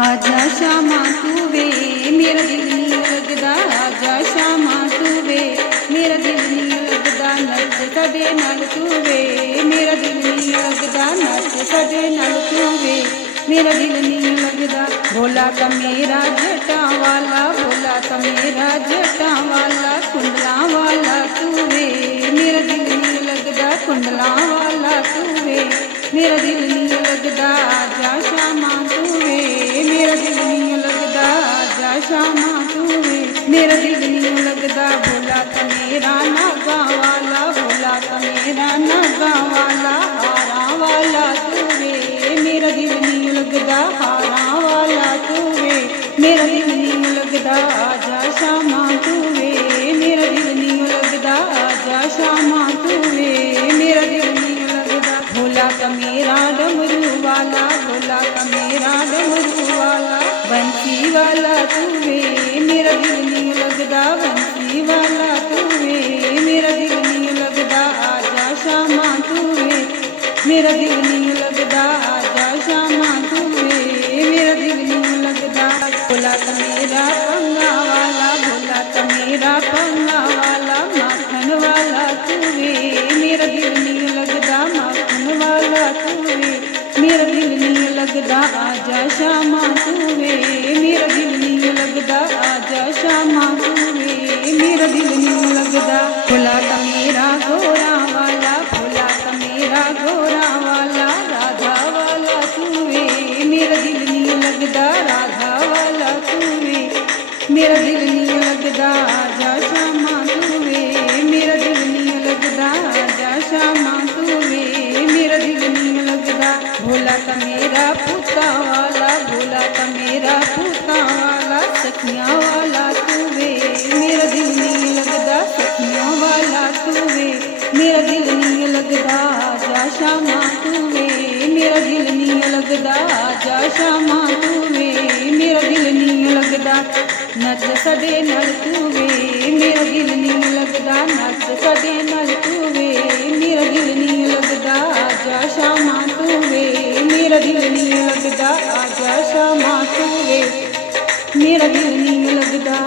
आजा शामा तू वे मेरा दिल नहीं लगदा। आजा शामा तू वे मेरा दिल नहीं लगदा। नच कदे नाल तू वे मेरा दिल नहीं लगदा। नच कदे नाल तू वे मेरा दिल नहीं लगदा। भोला का मेरा जटा वाला, भोला का मेरा जटा वाला, कुंडला वाला तू वे मेरा दिल नहीं लगदा। कुंडला वाला तू वे मेरा दिल नहीं लगदा। आजा शामा तू वे मेरा दिल नहीं लगदा। आजा शामा तू वे मेरा दिल नहीं लगदा। भोला का मेरा नागा वाला, भोला का मेरा नागा वाला, हारा वाला तू वे मेरा दिल नहीं लगदा। हारा वाला तू वे मेरा दिल नहीं लगदा। आजा शामा तू वे मेरा दिल नहीं लगदा। आजा शामा तू वे मेरा दिल नहीं लगदा। भोला का मेरा डमरू वाला, भोला का मेरा डमरू वाला, बंसी वाला तू वे मेरा दिल नहीं लगदा। बंसी वाला तू वे मेरा दिल नहीं लगदा। आजा शामा तू वे मेरा दिल नहीं लगदा। आजा शामा तू वे मेरा दिल नहीं लगदा। भोला का मेरा पंगा वाला, भोला का मेरा पंगा वाला, माखन वाला तू वे मेरा दिल नहीं लगदा। माखन वाला तू वे मेरा दिल नहीं लगदा। आजा शामा तू वे मेरा दिल नहीं लगदा। आजा शामा तू वे मेरा दिल नहीं लगदा। भोला का मेरा गोरा वाला, भोला का मेरा गोरा वाला, राधा वाला तू वे मेरा दिल नहीं लगदा। राधा वाला तू वे मेरा दिल नहीं लगदा। आजा शामा तू वे मेरा दिल नहीं लगदा। आजा शामा तू वे मेरा दिल नहीं लगदा। भोला का मेरा पूता वाला, भोला का मेरा पूता वाला, सखियाँ वाला तू वे मेरा दिल नहीं लगदा। सखियाँ वाला तू वे मेरा दिल नहीं लगदा। आजा शामा तू वे मेरा दिल नहीं लगदा। आजा शामा तू वे मेरा दिल नहीं लगदा। नच सदे नाल तू वे मेरा दिल नहीं लगदा। नच सदे नाल तू वे मेरा दिल नहीं लगदा। आजा शामा तू वे मेरा दिल नहीं लगदा। आजा शामा तू वे मेरा दिल नहीं लगदा।